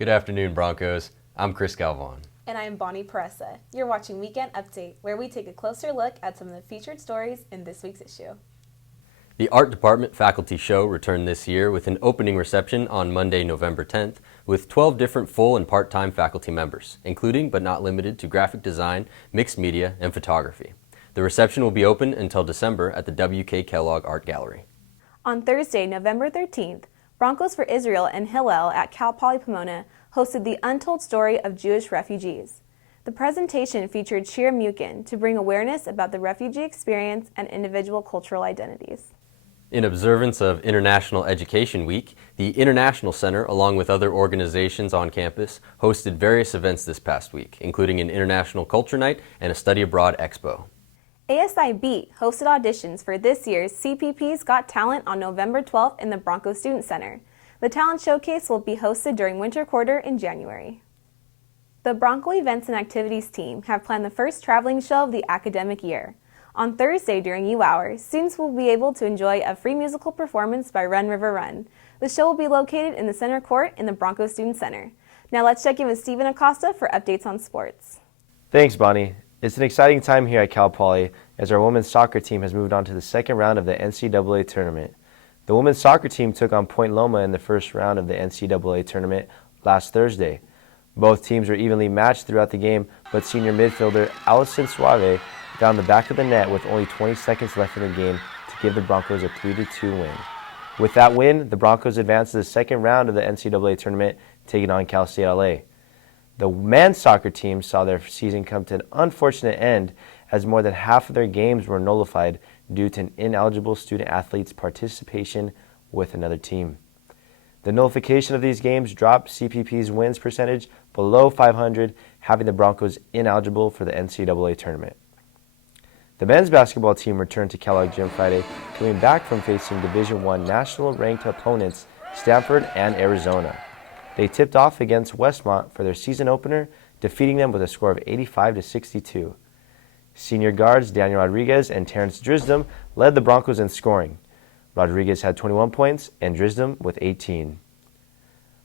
Good afternoon, Broncos. I'm Chris Galvan. And I am Bonnie Paresa. You're watching Weekend Update, where we take a closer look at some of the featured stories in this week's issue. The Art Department Faculty Show returned this year with an opening reception on Monday, November 10th, with 12 different full and part-time faculty members, including but not limited to graphic design, mixed media, and photography. The reception will be open until December at the W.K. Kellogg Art Gallery. On Thursday, November 13th, Broncos for Israel and Hillel at Cal Poly Pomona hosted the Untold Story of Jewish Refugees. The presentation featured Shir Mukin to bring awareness about the refugee experience and individual cultural identities. In observance of International Education Week, the International Center, along with other organizations on campus, hosted various events this past week, including an International Culture Night and a Study Abroad Expo. ASI Beat hosted auditions for this year's CPP's Got Talent on November 12th in the Broncos Student Center. The talent showcase will be hosted during winter quarter in January. The Bronco Events and Activities team have planned the first traveling show of the academic year. On Thursday during U Hours, students will be able to enjoy a free musical performance by Run River Run. The show will be located in the center court in the Bronco Student Center. Now let's check in with Stephen Acosta for updates on sports. Thanks, Bonnie. It's an exciting time here at Cal Poly as our women's soccer team has moved on to the second round of the NCAA tournament. The women's soccer team took on Point Loma in the first round of the NCAA tournament last Thursday. Both teams were evenly matched throughout the game, but senior midfielder Allison Suave found the back of the net with only 20 seconds left in the game to give the Broncos a 3-2 win. With that win, the Broncos advanced to the second round of the NCAA tournament, taking on Cal State LA. The men's soccer team saw their season come to an unfortunate end as more than half of their games were nullified due to an ineligible student athlete's participation with another team. The nullification of these games dropped CPP's wins percentage below 500, having the Broncos ineligible for the NCAA tournament. The men's basketball team returned to Kellogg Gym Friday, coming back from facing Division I national-ranked opponents Stanford and Arizona. They tipped off against Westmont for their season opener, defeating them with a score of 85-62. Senior guards Daniel Rodriguez and Terrence Drisdom led the Broncos in scoring. Rodriguez had 21 points and Drisdom with 18.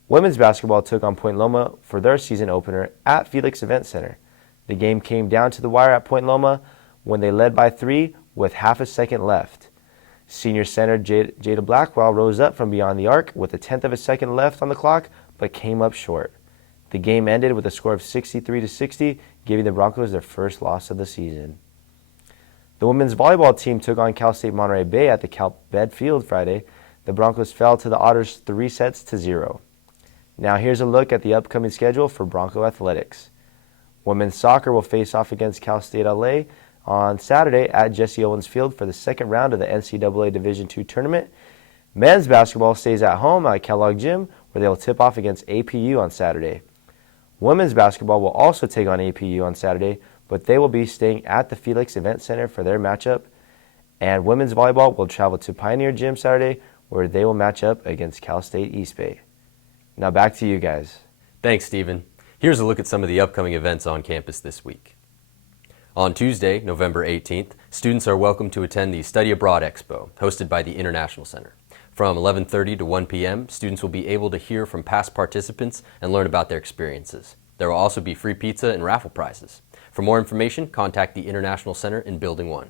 Women's basketball took on Point Loma for their season opener at Felix Event Center. The game came down to the wire at Point Loma when they led by 3 with half a second left. Senior center Jada Blackwell rose up from beyond the arc with a tenth of a second left on the clock, but came up short. The game ended with a score of 63-60, giving the Broncos their first loss of the season. The women's volleyball team took on Cal State Monterey Bay at the Cal Bed Field Friday. The Broncos fell to the Otters 3-0. Now here's a look at the upcoming schedule for Bronco athletics. Women's soccer will face off against Cal State LA on Saturday at Jesse Owens Field for the second round of the NCAA Division II tournament. Men's basketball stays at home at Kellogg Gym, where they will tip off against APU on Saturday. Women's basketball will also take on APU on Saturday, but they will be staying at the Felix Event Center for their matchup. And women's volleyball will travel to Pioneer Gym Saturday, where they will match up against Cal State East Bay. Now back to you guys. Thanks, Stephen. Here's a look at some of the upcoming events on campus this week. On Tuesday, November 18th, students are welcome to attend the Study Abroad Expo, hosted by the International Center. From 11:30 to 1 p.m., students will be able to hear from past participants and learn about their experiences. There will also be free pizza and raffle prizes. For more information, contact the International Center in Building 1.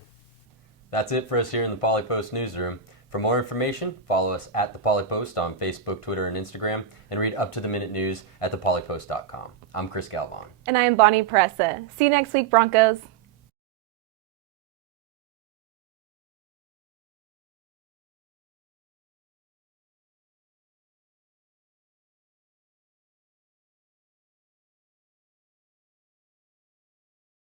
That's it for us here in the Poly Post newsroom. For more information, follow us at the Poly Post on Facebook, Twitter, and Instagram, and read up-to-the-minute news at thepolypost.com. I'm Chris Galvan. And I am Bonnie Paresa. See you next week, Broncos.